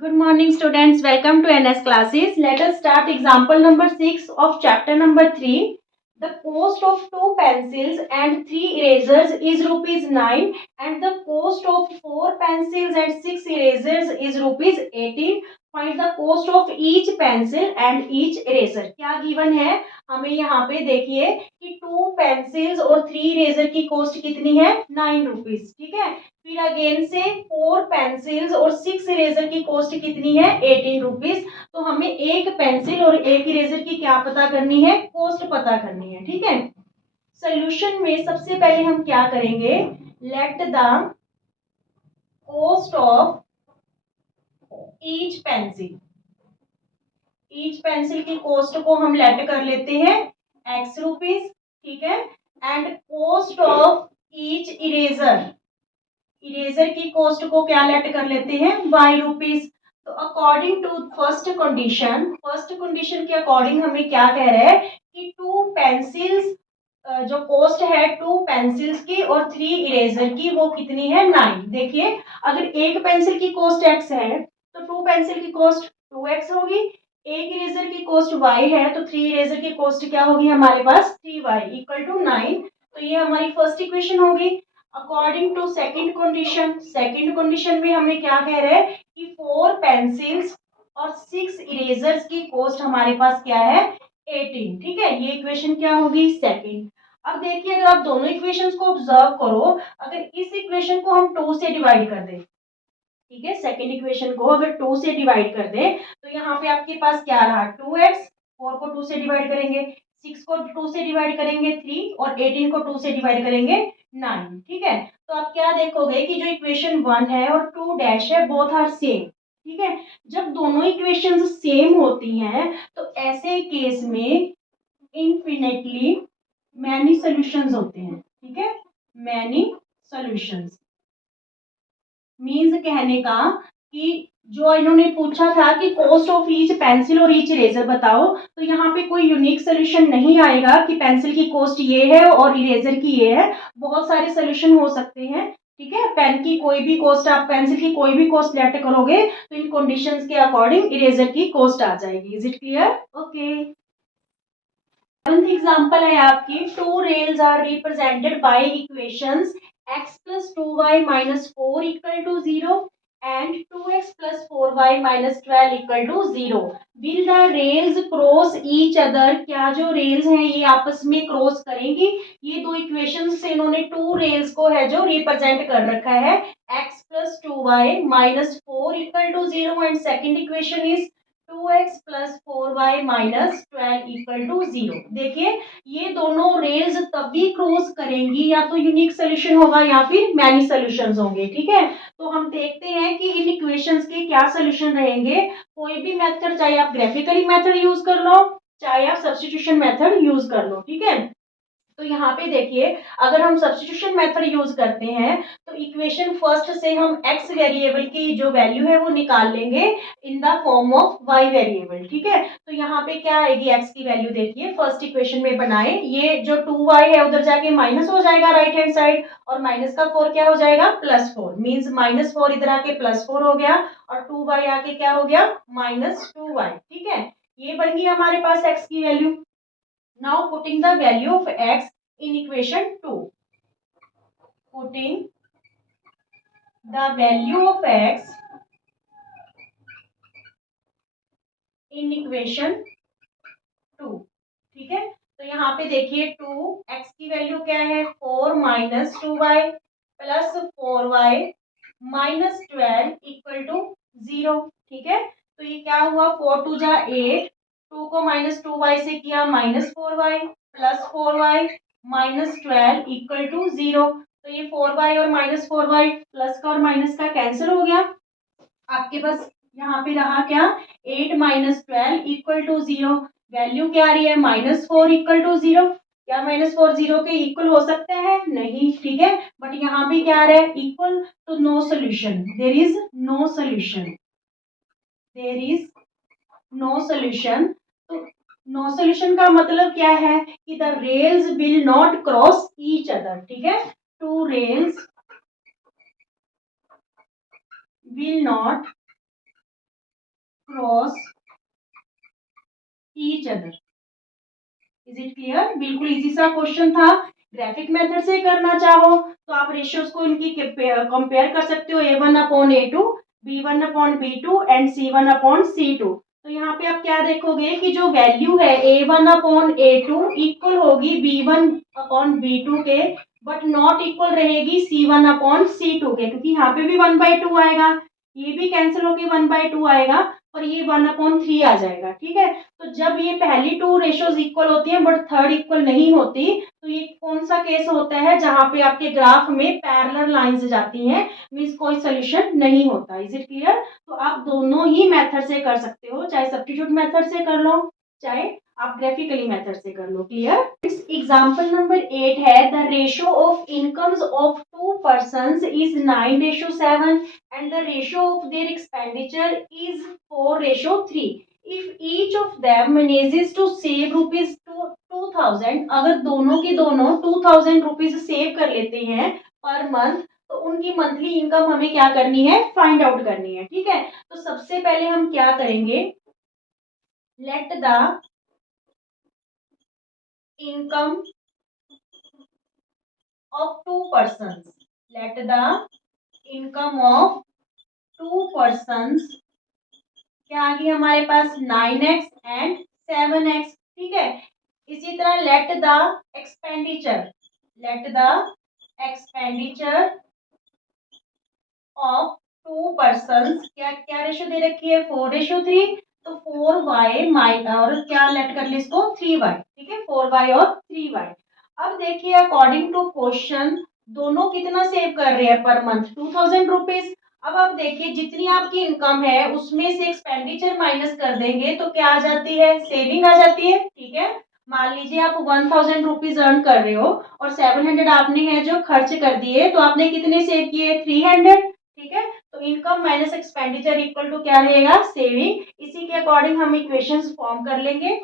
Good morning, students. Welcome to NS classes. Let us start example number 6 of chapter number 3. The cost of two pencils and three erasers is rupees 9 and the cost of four pencils and six erasers is rupees 18. Find the cost of each pencil and each eraser. क्या given है हमें यहाँ पे देखिए कि two pencils और three eraser की cost कितनी है 9 रुपीज. ठीक है. फिर अगेन से फोर पेंसिल्स और सिक्स इरेजर की कॉस्ट कितनी है 18 रुपीज. तो हमें एक पेंसिल और एक इरेजर की क्या पता करनी है कॉस्ट पता करनी है. ठीक है. सोल्यूशन में सबसे पहले हम क्या करेंगे let the cost of each pencil की कॉस्ट को हम लेट कर लेते हैं एक्स रुपीज. ठीक है. And cost of each eraser की कॉस्ट को क्या लेट कर लेते हैं वाई रुपीज. तो अकॉर्डिंग टू फर्स्ट कंडीशन के अकॉर्डिंग हमें क्या कह रहा है कि टू पेंसिल्स जो कॉस्ट है टू पेंसिल्स की और थ्री इरेजर की वो कितनी है 9. देखिए अगर एक पेंसिल की कॉस्ट एक्स है तो टू पेंसिल की कॉस्ट 2x होगी. एक इरेजर की कॉस्ट y है तो थ्री इरेजर की कॉस्ट क्या होगी हमारे पास 3y इक्वल टू 9. तो ये हमारी फर्स्ट इक्वेशन होगी. अकॉर्डिंग टू सेकंड कंडीशन में हमें क्या कह रहे हैं कि फोर पेंसिल्स और सिक्स इरेजर्स की कॉस्ट हमारे पास क्या है 18. ठीक है. ये इक्वेशन क्या होगी सेकंड. अब देखिए अगर आप दोनों इक्वेशंस को ऑब्जर्व करो अगर इस इक्वेशन को हम 2 से डिवाइड कर दें. ठीक है. सेकंड इक्वेशन को अगर 2 से डिवाइड कर दें तो यहाँ पे आपके पास क्या रहा 2x. 4 को 2 से डिवाइड करेंगे 6 को 2 से डिवाइड करेंगे 3 और 18 को 2 से डिवाइड करेंगे 9. ठीक है. तो आप क्या देखोगे कि जो इक्वेशन 1 है और 2 डैश है बोथ आर सेम. ठीक है. जब दोनों इक्वेशंस सेम होती हैं तो ऐसे केस में इनफिनिटली मैनी सॉल्यूशंस होते हैं. ठीक है. मैनी सॉल्यूशंस मीन्स कहने का कि जो इन्होंने पूछा था कि कॉस्ट ऑफ ईच पेंसिल और ईच इरेजर बताओ तो यहाँ पे कोई यूनिक सोल्यूशन नहीं आएगा कि पेंसिल की कॉस्ट ये है और इरेजर की ये है. बहुत सारे सोल्यूशन हो सकते हैं. ठीक है. पेन की कोई भी कॉस्ट आप पेंसिल की कोई भी कॉस्ट लेट करोगे तो इन कंडीशंस के अकॉर्डिंग इरेजर की कॉस्ट आ जाएगी. Is it clear? Okay. Example है आपकी two rails are represented by equations x plus 2y minus 4 equal to 0 and 2x plus 4y minus 12 equal to 0. Will the rails cross each other? क्या जो rails हैं ये आपस में cross करेंगी. ये दो इक्वेशंस से इन्होंने टू रेल्स को है जो रिप्रेजेंट कर रखा है x plus 2y minus 4 equal to 0 and second equation is 2x plus 4y minus 12 equal to 0. देखिए ये दोनों रेल्स तभी क्रॉस करेंगी या तो यूनिक सोल्यूशन होगा या फिर मैनी सॉल्यूशंस होंगे. ठीक है. तो हम देखते हैं कि इन इक्वेशंस के क्या सोल्यूशन रहेंगे. कोई भी मेथड चाहे आप ग्राफिकली मेथड यूज कर लो चाहे आप सब्स्टिट्यूशन मेथड यूज कर लो. ठीक है. तो यहाँ पे देखिए अगर हम सब्स्टिट्यूशन मेथड यूज करते हैं तो इक्वेशन फर्स्ट से हम x वेरिएबल की जो वैल्यू है वो निकाल लेंगे in the form of y variable. ठीक है. तो यहाँ पे क्या आएगी x की वैल्यू देखिए फर्स्ट इक्वेशन में बनाए ये जो 2y है उधर जाके माइनस हो जाएगा राइट हैंड साइड और माइनस का 4 क्या हो जाएगा +4 मीन्स -4 इधर आके +4 हो गया और 2y आके क्या हो गया -2y. ठीक है. ये बन गई हमारे पास x की value. Now putting the value of x in equation 2. Putting the value of x in equation 2. ठीक है. तो यहाँ पे देखिए 2x की वैल्यू क्या है 4 minus 2y plus 4y minus 12 equal to 0. ठीक है. तो ये क्या हुआ 4 टू जा 8 2 को -2y से किया -4y plus 4y minus 12 equal to 0. तो ये 4y और -4y प्लस का और माइनस का कैंसिल हो गया. आपके पास यहाँ पे रहा क्या 8 माइनस 12 इक्वल टू 0. वैल्यू क्या आ रही है -4 इक्वल टू 0. क्या -4 0 के इक्वल हो सकता है नहीं. ठीक है. बट यहाँ पे क्या आ रहा है इक्वल तो no solution. There is no solution. There is no solution. तो नो सोल्यूशन का मतलब क्या है कि the rails will not cross each other. ठीक है. Two rails will not cross each other. Is it clear? बिल्कुल इजी सा क्वेश्चन था। ग्राफिक मेथड से करना चाहो तो आप रेशियोज को इनकी कंपेयर कर सकते हो, A1/A2, B1/B2 एंड C1/C2। तो यहाँ पे आप क्या देखोगे कि जो वैल्यू है A1/A2 इक्वल होगी B1/B2 के, बट नॉट इक्वल रहेगी C1/C2 के, क्योंकि यहाँ पे भी 1/2 आएगा, ये भी कैंसिल होके 1/2 आएगा और ये 1/3 आ जाएगा। ठीक है, तो जब ये पहली टू रेशियोज इक्वल होती हैं बट थर्ड इक्वल नहीं होती, तो ये कौन सा केस होता है जहां पे आपके ग्राफ में पैरेलल लाइंस जाती हैं, मींस कोई सोल्यूशन नहीं होता। Is it clear? तो आप दोनों ही मेथड से कर सकते हो, चाहे सब्स्टिट्यूट मेथड से कर लो, चाहे आप ग्राफिकली मेथड से कर लो। क्लियर? एग्जाम्पल नंबर 8 है, the ratio of incomes of to persons is 9:7 and the ratio of their expenditure is 4:3. If each of them manages to save rupees 2000, अगर दोनों के दोनों 2000 रुपीज सेव कर लेते हैं पर मंथ, तो उनकी मंथली इनकम हमें क्या करनी है, फाइंड आउट करनी है। ठीक है, तो सबसे पहले हम क्या करेंगे, let the income of to persons, let the income of to persons क्या आ गई हमारे पास, 9x एंड 7x। ठीक है, इसी तरह let the expenditure, let the expenditure of to persons, क्या क्या रेशो दे रखी है, 4:3, तो 4y माइ और क्या लेट कर ले इसको, 3y। ठीक है, 4y और 3y। अब देखिए अकॉर्डिंग टू क्वेश्चन दोनों कितना सेव कर रहे हैं पर मंथ, 2000 रुपीज। अब आप देखिए जितनी आपकी इनकम है उसमें से एक्सपेंडिचर माइनस कर देंगे तो क्या आ जाती है, सेविंग आ जाती है। ठीक है, मान लीजिए आप 1000 रुपीज अर्न कर रहे हो और 700 आपने है जो खर्च कर दिए, तो आपने कितने सेव किए, 300। ठीक है, तो income minus expenditure equal to क्या रहेगा, सेविंग। इसी के अकॉर्डिंग हम इक्वेशंस फॉर्म कर लेंगे।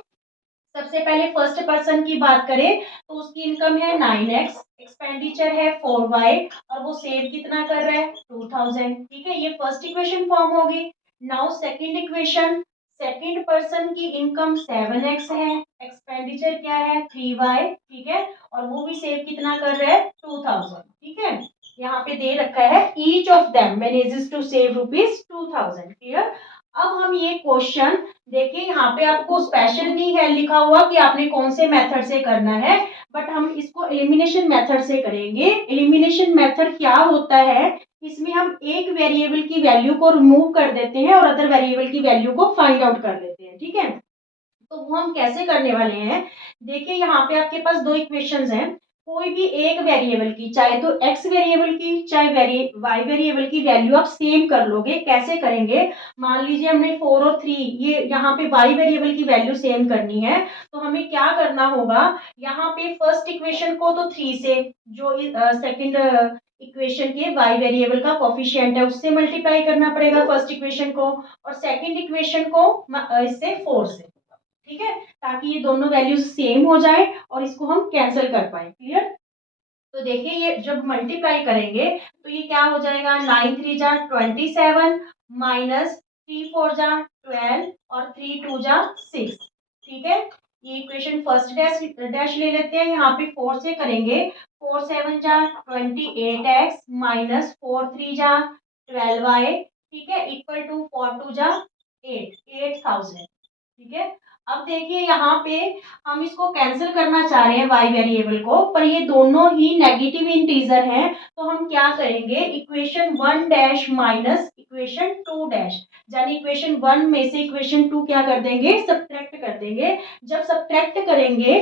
सबसे पहले फर्स्ट पर्सन की बात करें तो उसकी इनकम है 9x, एक्सपेंडिचर है 4y और वो सेव कितना कर रहा है, 2000। ठीक है, ये फर्स्ट इक्वेशन फॉर्म होगी। Now second equation, second person की इनकम 7x है, एक्सपेंडिचर क्या है, 3y। ठीक है, और वो भी सेव कितना कर रहा है, 2000। ठीक है, यहाँ पे दे रखा है each of them manages to save rupees 2000। Clear? अब हम ये क्वेश्चन देखिए, यहाँ पे आपको स्पेशल नहीं है लिखा हुआ कि आपने कौन से मेथड से करना है, बट हम इसको एलिमिनेशन मेथड से करेंगे। एलिमिनेशन मेथड क्या होता है, इसमें हम एक वेरिएबल की वैल्यू को रिमूव कर देते हैं और अदर वेरिएबल की वैल्यू को फाइंड आउट कर लेते हैं। ठीक है, तो वो हम कैसे करने वाले हैं, देखिए यहाँ पे आपके पास दो इक्वेशंस हैं, कोई भी एक वेरिएबल की, चाहे तो एक्स वेरिएबल की चाहे वाई वेरिएबल की वैल्यू आप सेम कर लोगे। कैसे करेंगे, मान लीजिए हमने 4 और 3, ये यहाँ पे वाई वेरिएबल की वैल्यू सेम करनी है, तो हमें क्या करना होगा, यहाँ पे फर्स्ट इक्वेशन को तो 3 से, जो सेकंड इक्वेशन के वाई वेरिएबल का कोफिशिएंट है उससे मल्टीप्लाई करना पड़ेगा फर्स्ट इक्वेशन को, और सेकंड इक्वेशन को इससे 4 से। ठीक है, ताकि ये दोनों वैल्यूज सेम हो जाए और इसको हम कैंसिल कर पाए। क्लियर? तो देखिए ये जब मल्टीप्लाई करेंगे तो ये क्या हो जाएगा, 9 3 जा 27 माइनस 3 4 जा 12 और 3 2 जा 6। ठीक है, ये इक्वेशन फर्स्ट डैश डैश ले लेते हैं, यहाँ पे 4 से करेंगे, 4 7 जा 28x माइनस 4 3 जा 12y। ठीक है, इक्वल टू 4 2 जा 8000। ठीक है, अब देखिए यहाँ पे हम इसको कैंसिल करना चाह रहे हैं वाई वेरिएबल को, पर ये दोनों ही नेगेटिव इंटीजर हैं, तो हम क्या करेंगे, equation 1 dash minus equation 2 dash, यानी इक्वेशन 1 में से इक्वेशन 2 क्या कर देंगे, सब्ट्रैक्ट कर देंगे। जब सब्ट्रैक्ट करेंगे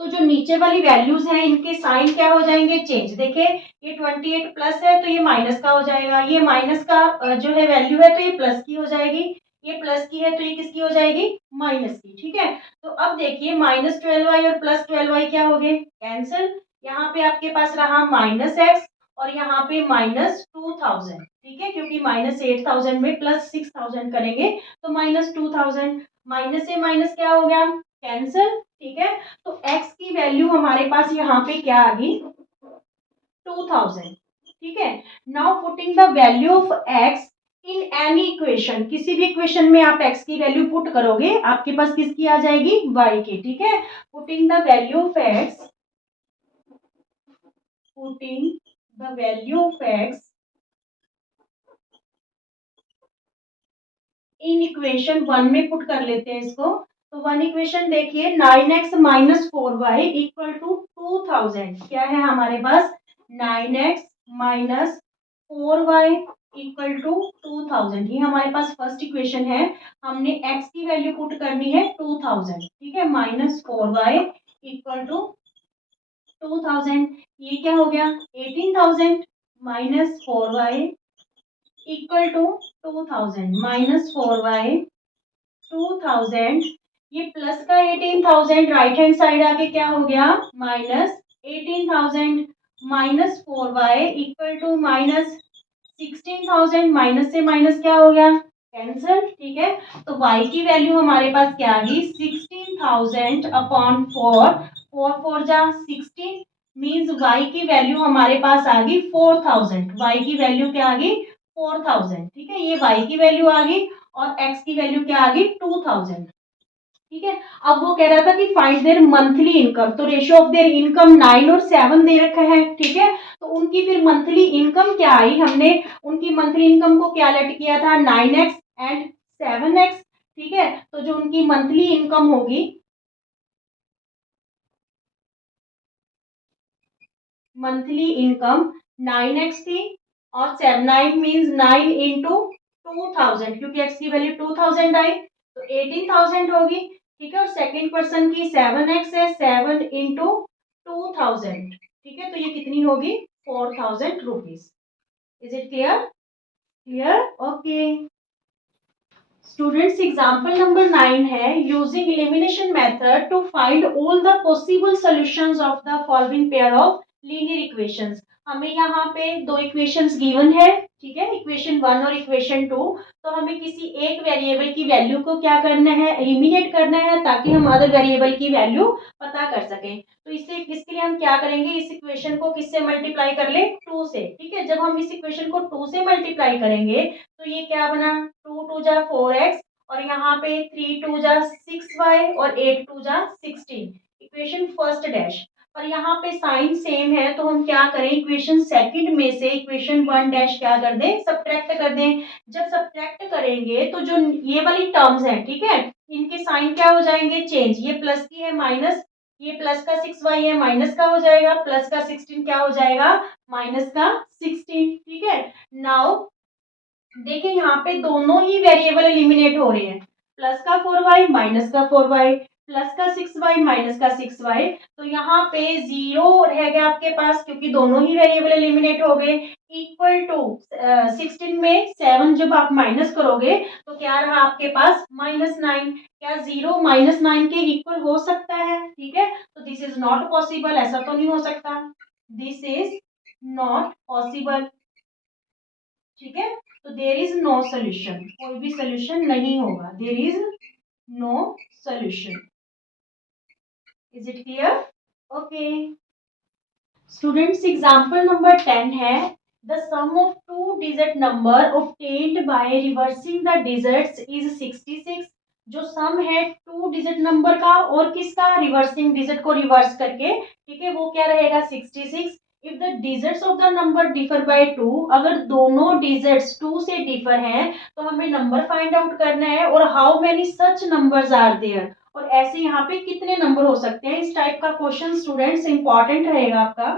तो जो नीचे वाली वैल्यूज हैं इनके साइन क्या हो जाएंगे, चेंज। देखिए ये 28 प्लस है तो ये माइनस का हो जाएगा, ये माइनस का जो है वैल्यू है तो ये प्लस की हो जाएगी, ये प्लस की है तो ये किसकी हो जाएगी, माइनस की। ठीक है, तो अब देखिए -12y और +12y क्या हो गए, कैंसिल। यहाँ पे आपके पास रहा -x और यहाँ पे -2000। ठीक है, क्योंकि -8000 में +6000 करेंगे तो -2000, माइनस से माइनस क्या हो गया, कैंसिल। ठीक है, तो x की वैल्यू हमारे पास यहाँ पे क्या आ गई, 2000। ठीक है, now putting the value of x in any equation, किसी भी इक्वेशन में आप x की वैल्यू पुट करोगे, आपके पास किसकी आ जाएगी, y की, ठीक है। Putting the value of x, putting the value of x in equation 1 में पुट कर लेते हैं इसको। तो वन इक्वेशन देखिए, 9x minus 4y equal to 2000, क्या है हमारे पास, 9x minus 4y equal to 2000, ये हमारे पास फर्स्ट इक्वेशन है। हमने x की वैल्यू पुट करनी है 2000, ठीक है, माइनस 4y इक्वल टू 2000, ये क्या हो गया 18,000 minus 4y equal to 2000 minus 4y 2000, ये प्लस का 18,000 राइट हैंड साइड आके क्या हो गया, minus 18,000 minus 4y equal to minus 16,000, minus से माइनस क्या हो गया, कैंसल, ठीक है। तो y की वैल्यू हमारे पास क्या आ गई, 16,000 अपॉन 4, 4 जा 16, मीन्स y की वैल्यू हमारे पास आ गई 4,000, y की वैल्यू क्या आ गई 4,000, ठीक है, ये y की वैल्यू आ गई और x की वैल्यू क्या आ गई 2,000, ठीक है। अब वो कह रहा था कि फाइंड देयर मंथली इनकम, तो रेशियो ऑफ देयर इनकम 9 और 7 दे रखा है, ठीक है। तो उनकी फिर मंथली इनकम क्या आई, हमने उनकी मंथली इनकम को क्या लेट किया था, 9x एंड 7x, ठीक है। तो जो उनकी मंथली इनकम होगी, मंथली इनकम 9x थी और 9 मीन्स 9 इंटू 2000, क्योंकि x की वैल्यू 2000 आई तो 18,000 होगी, ठीक है। और सेकेंड पर्सन की 7x है, 7 इंटू 2000, ठीक है, तो ये कितनी होगी 4,000 rupees. Is it clear, clear, okay students. Example number 9 है, using elimination method to find all the possible solutions of the following pair of linear equations. हमें यहाँ पे दो इक्वेशंस गिवन है, ठीक है, इक्वेशन 1 और इक्वेशन 2। तो हमें किसी एक वेरिएबल की वैल्यू को क्या करना है, एलिमिनेट करना है, ताकि हम अदर वेरिएबल की वैल्यू पता कर सकें। तो इसके लिए हम क्या करेंगे, इस इक्वेशन को किससे मल्टीप्लाई कर ले, 2 से, ठीक है। जब हम इस इक्वेशन को 2 से मल्टीप्लाई करेंगे तो ये क्या बना, 2 2 जा 4x और यहाँ पे 3 2 जा 6y और 8 2 जा 16, इक्वेशन फर्स्ट डैश। और यहाँ पे साइन सेम है तो हम क्या करें, इक्वेशन सेकंड में से इक्वेशन 1 डैश क्या कर दें, सब्ट्रैक्ट कर दें। जब सब्ट्रैक्ट करेंगे तो जो ये वाली टर्म्स हैं, ठीक है, इनके साइन क्या हो जाएंगे, चेंज, ये प्लस की है माइनस, ये प्लस का 6y है माइनस का हो जाएगा, प्लस का 16 क्या हो जाएगा, माइनस का 16, ठीक है। नाउ देखिए यहाँ पे दोनों ही वेरिएबल एलिमिनेट हो रहे हैं, प्लस का 4y माइनस का 4y, प्लस का 6y माइनस का 6y। तो यहाँ पे जीरो रह गया आपके पास, क्योंकि दोनों ही वेरिएबल एलिमिनेट हो गए। इक्वल टू 16 में 7 जब आप माइनस करोगे तो क्या रहा आपके पास, -9। क्या 0 -9 के इक्वल हो सकता है, ठीक है। तो दिस इज नॉट पॉसिबल, ऐसा तो नहीं हो सकता, दिस इज नॉट पॉसिबल, ठीक है। तो देर इज नो सोल्यूशन, कोई भी सोल्यूशन नहीं होगा, there is no solution. Is it clear, okay students. Example number 10 है, the sum of two digit number obtained by reversing the digits is 66। जो सम है टू डिजिट नंबर का और किसका, रिवर्सिंग डिजिट को रिवर्स करके, ठीक है, वो क्या रहेगा 66। If the digits of the number differ by 2, अगर दोनों डिजिट्स 2 से डिफर हैं तो हमें नंबर फाइंड आउट करना है, और how many such numbers are there, और ऐसे यहाँ पे कितने नंबर हो सकते हैं। इस टाइप का क्वेश्चन स्टूडेंट्स इंपॉर्टेंट रहेगा आपका,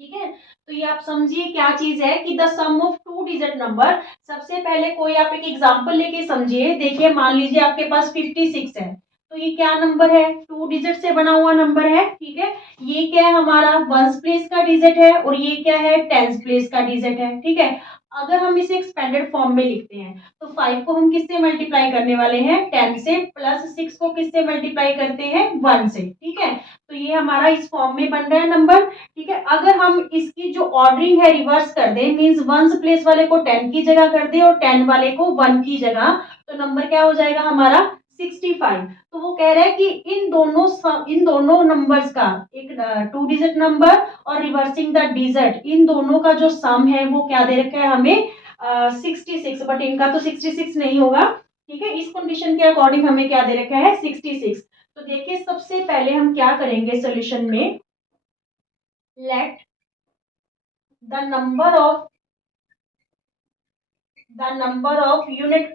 ठीक है। तो ये आप समझिए क्या चीज है कि the sum of two digit number. सबसे पहले कोई आप एक एग्जांपल लेके समझिए, देखिए मान लीजिए आपके पास 56 है, तो ये क्या नंबर है, टू डिजिट से बना हुआ नंबर है, ठीक है। ये क्या है हमारा वंस प्लेस का डिजिट है और ये क्या है टेंस प्लेस का डिजिट है, ठीक है। अगर हम इसे एक्सपेंडेड फॉर्म में लिखते हैं तो 5 को हम किससे मल्टीप्लाई करने वाले हैं, 10 से, प्लस 6 को किससे मल्टीप्लाई करते हैं, 1 से, ठीक है। तो ये हमारा इस फॉर्म में बन रहा है नंबर, ठीक है। अगर हम इसकी जो ऑर्डरिंग है रिवर्स कर दें, मींस वंस प्लेस वाले को 10 की जगह कर दे और 10 वाले को 1 की जगह, तो नंबर क्या हो जाएगा हमारा 65। तो वो कह रहा है कि इन दोनों नंबर्स का, एक टू डिजिट नंबर और रिवर्सिंग द डिजिट, इन दोनों का जो सम है वो क्या दे रखा है हमें 66, बट इनका तो 66 नहीं होगा। ठीक है, इस कंडीशन के अकॉर्डिंग हमें क्या दे रखा है 66। तो देखिए सबसे पहले हम क्या करेंगे सोल्यूशन में, let the number of unit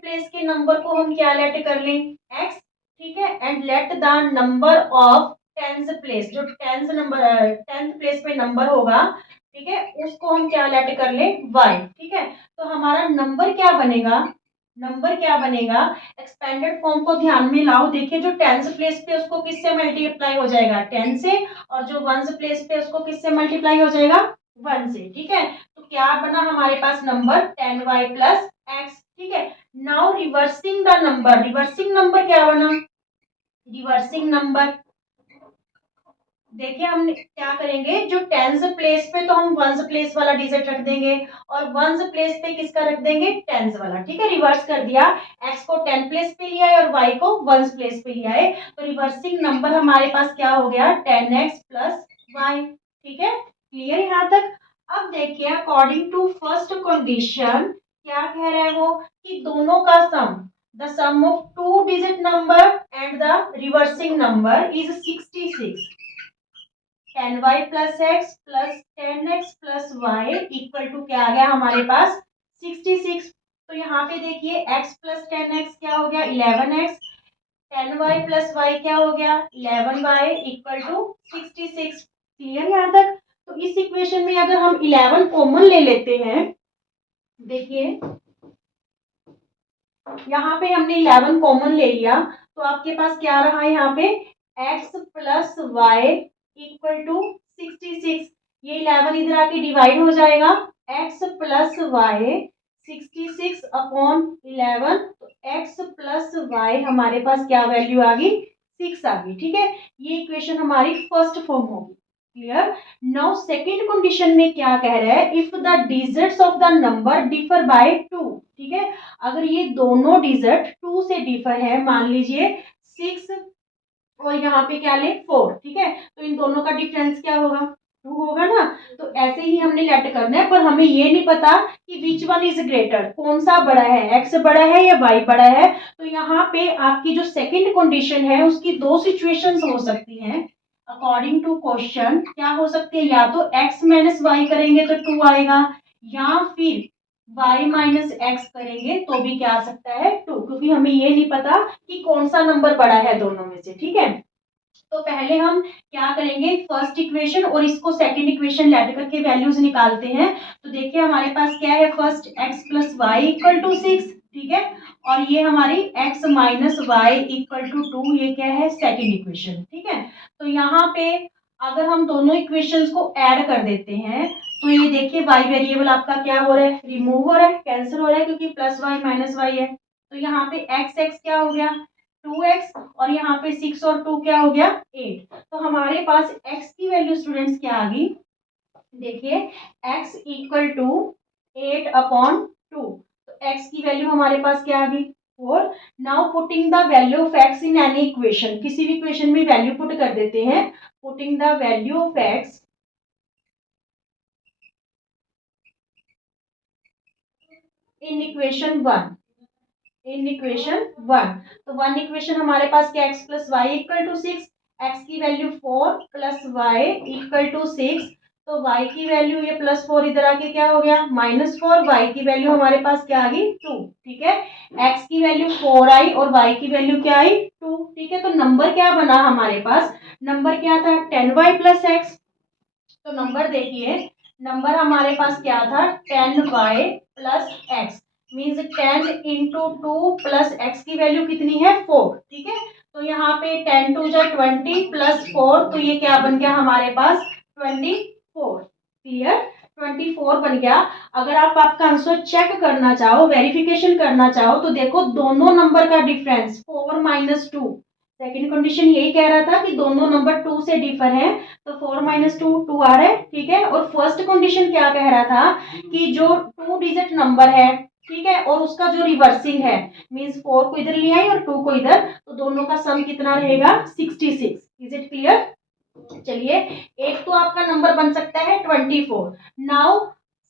place के नंबर को हम क्या लेट कर लें x। ठीक है, and let the number of tenth place, जो टेंथ प्लेस पे नंबर होगा, ठीक है, उसको हम क्या लेट कर लें y। ठीक है, तो हमारा नंबर क्या बनेगा एक्सपेंडेड फॉर्म को ध्यान में लाओ। देखिए जो टेंथ प्लेस पे उसको किससे मल्टीप्लाई हो जाएगा 10 से, और जो वंस प्लेस पे उसको किससे मल्टीप्लाई हो जाएगा 1 से। ठीक है, तो क्या बना हमारे पास नंबर 10y प्लस एक्स। ठीक है, नाउ रिवर्सिंग नंबर क्या बना, रिवर्सिंग नंबर देखिए हम क्या करेंगे, जो टेंस प्लेस पे तो हम वंस प्लेस वाला डिजिट रख देंगे, और वंस प्लेस पे किसका रख देंगे टेंस वाला। ठीक है, रिवर्स कर दिया, एक्स को 10 प्लेस पे लिया है और वाई को वंस प्लेस पे लिया है, तो रिवर्सिंग नंबर हमारे पास क्या हो गया 10x प्लस वाई। ठीक है, क्लियर यहाँ तक। अब देखिए अकॉर्डिंग टू फर्स्ट कंडीशन क्या कह रहा है वो, कि दोनों का sum, the sum of two digit number and the reversing number is 66। 10y plus x plus 10x plus y equal to क्या आ गया हमारे पास 66। तो यहाँ पे देखिए x प्लस 10x क्या हो गया 11x, 10y प्लस वाई क्या हो गया 11y इक्वल टू 66। क्लियर यहाँ तक। तो इस इक्वेशन में अगर हम 11 कॉमन ले लेते हैं, देखिए यहाँ पे हमने 11 कॉमन ले लिया, तो आपके पास क्या रहा यहाँ पे x plus y equal to 66। ये 11 इधर आके डिवाइड हो जाएगा, x प्लस वाई 66 अपॉन 11, तो x प्लस वाई हमारे पास क्या वैल्यू आ गई 6 आ गई। ठीक है, ये इक्वेशन हमारी फर्स्ट फॉर्म होगी। क्लियर। नाउ सेकंड कंडीशन में क्या कह रहा है, if the digits of the number differ by 2। ठीक है, अगर ये दोनों डिजिट 2 से डिफर है, मान लीजिए 6 और यहाँ पे क्या ले 4। ठीक है, तो इन दोनों का डिफरेंस क्या होगा 2 होगा ना। तो ऐसे ही हमने लेट करना है, पर हमें ये नहीं पता कि विच वन इज ग्रेटर, कौन सा बड़ा है, x बड़ा है या y बड़ा है। तो यहाँ पे आपकी जो सेकंड कंडीशन है उसकी दो सिचुएशंस हो सकती हैं अकॉर्डिंग टू क्वेश्चन। क्या हो सकती है, या तो x माइनस वाई करेंगे तो 2 आएगा, या फिर y माइनस एक्स करेंगे तो भी क्या आ सकता है 2, क्योंकि हमें ये नहीं पता कि कौन सा नंबर बड़ा है दोनों में से। ठीक है, तो पहले हम क्या करेंगे फर्स्ट इक्वेशन और इसको सेकंड इक्वेशन लेट करके वैल्यूज निकालते हैं। तो देखिए हमारे पास क्या है, first x plus y equal to 6। ठीक है, और ये हमारी x minus y equal to 2, ये क्या है सेकंड इक्वेशन। ठीक है, तो यहाँ पे अगर हम दोनों इक्वेशंस को ऐड कर देते हैं, तो ये देखिए y वेरिएबल आपका क्या हो रहा है रिमूव हो रहा है, कैंसिल हो रहा है, क्योंकि प्लस वाई माइनस वाई है। तो यहाँ पे x क्या हो गया 2x, और यहाँ पे 6 और 2 क्या हो गया 8। तो हमारे पास x की वैल्यू स्टूडेंट्स क्या आ गई, देखिए x इक्वल टू 8 अपॉन 2। तो x की वैल्यू हमारे पास क्या आ गई 4। Now putting the value of x in any equation, किसी भी इक्वेशन में वैल्यू पुट कर देते हैं। Putting the value of x in equation 1, तो वन इक्वेशन हमारे पास क्या x plus y equal to 6, x की वैल्यू 4 प्लस वाई इक्वल टू 6, तो y की वैल्यू ये प्लस 4 इधर आके क्या हो गया -4, y की वैल्यू हमारे पास क्या आ गई 2। ठीक है, x की वैल्यू 4 आई और y की वैल्यू क्या आई 2। ठीक है, तो नंबर क्या बना हमारे पास, नंबर क्या था 10y प्लस एक्स। तो नंबर देखिए, नंबर हमारे पास क्या था 10y plus x, means 10 into 2 plus x की वैल्यू कितनी है 4। ठीक है, तो यहाँ पे 10 टू जा 20 प्लस 4, तो ये क्या बन गया हमारे पास 24। क्लियर, 24 बन गया। अगर आप आपका आंसर चेक करना चाहो, वेरिफिकेशन करना चाहो, तो देखो दोनों नंबर का डिफरेंस 4 माइनस 2, सेकेंड कंडीशन यही कह रहा था कि दोनों नंबर 2 से डिफर है, तो 4 माइनस 2 2 आ रहा है। ठीक है, और फर्स्ट कंडीशन क्या कह रहा था कि जो 2 डिजिट नंबर है, ठीक है, और उसका जो रिवर्सिंग है, मींस 4 को इधर ले आई और 2 को इधर, तो दोनों का सम कितना रहेगा 66। Is it clear. चलिए, एक तो आपका नंबर बन सकता है 24। नाउ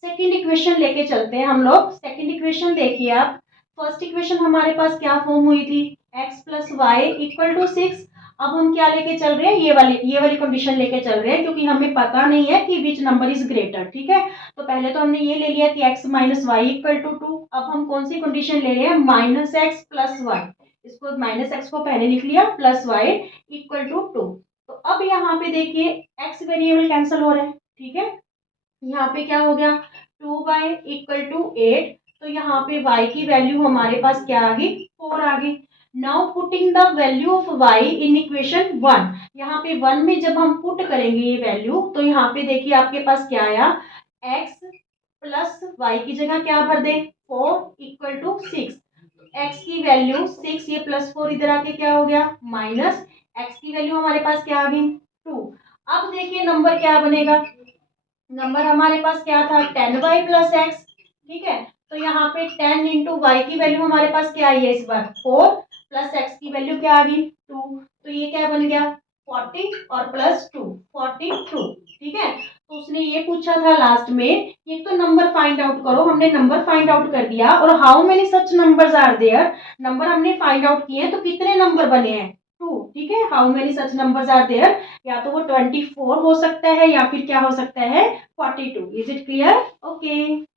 सेकंड इक्वेशन लेके चलते हैं हम लोग। सेकंड इक्वेशन देखिए आप, फर्स्ट इक्वेशन हमारे पास क्या फॉर्म हुई थी, x plus y equal to 6। अब हम क्या लेके चल रहे हैं, ये वाली कंडीशन लेके चल रहे हैं, क्योंकि हमें पता नहीं है कि विच नंबर इज ग्रेटर। ठीक है, तो पहले तो हमने ये ले लिया कि x minus y equal to 2। अब हम कौन सी कंडीशन ले रहे हैं, माइनस एक्स प्लस वाई। इसको माइनस एक्स को पहले लिख लिया, प्लस वाई इक्वल टू 2। तो अब यहाँ पे देखिए x वेरिएबल कैंसिल हो रहा है। ठीक है, यहाँ पे क्या हो गया, 2y इक्वल टू 8। तो यहाँ पे y की वैल्यू हमारे पास क्या आ गई, 4 आ गई। Now putting the value of y in equation 1। यहाँ पे 1 में जब हम पुट करेंगे ये वैल्यू, तो यहाँ पे देखिए आपके पास क्या आया, x प्लस वाई की जगह क्या भर दे, 4 इक्वल टू 6। x की वैल्यू 6, ये प्लस 4 इधर आके क्या हो गया, माइनस x की वैल्यू हमारे पास क्या आ गई, 2। अब देखिए नंबर क्या बनेगा, नंबर हमारे पास क्या था, 10y प्लस एक्स। ठीक है, तो यहाँ पे 10 इंटू वाई की वैल्यू हमारे पास क्या आई है इस बार, 4 प्लस एक्स की वैल्यू क्या आ गई, 2। तो ये क्या बन गया, 40 और प्लस 2, 42। ठीक है, तो उसने ये पूछा था लास्ट में, ये तो नंबर फाइंड आउट करो। हमने नंबर फाइंड आउट कर दिया, और how many such numbers are there, number हमने फाइंड आउट किए, तो कितने नंबर बने हैं, 2। ठीक है, how many such numbers are there, या तो वो 24 हो सकता है, या फिर क्या हो सकता है, 42। Is it clear, okay.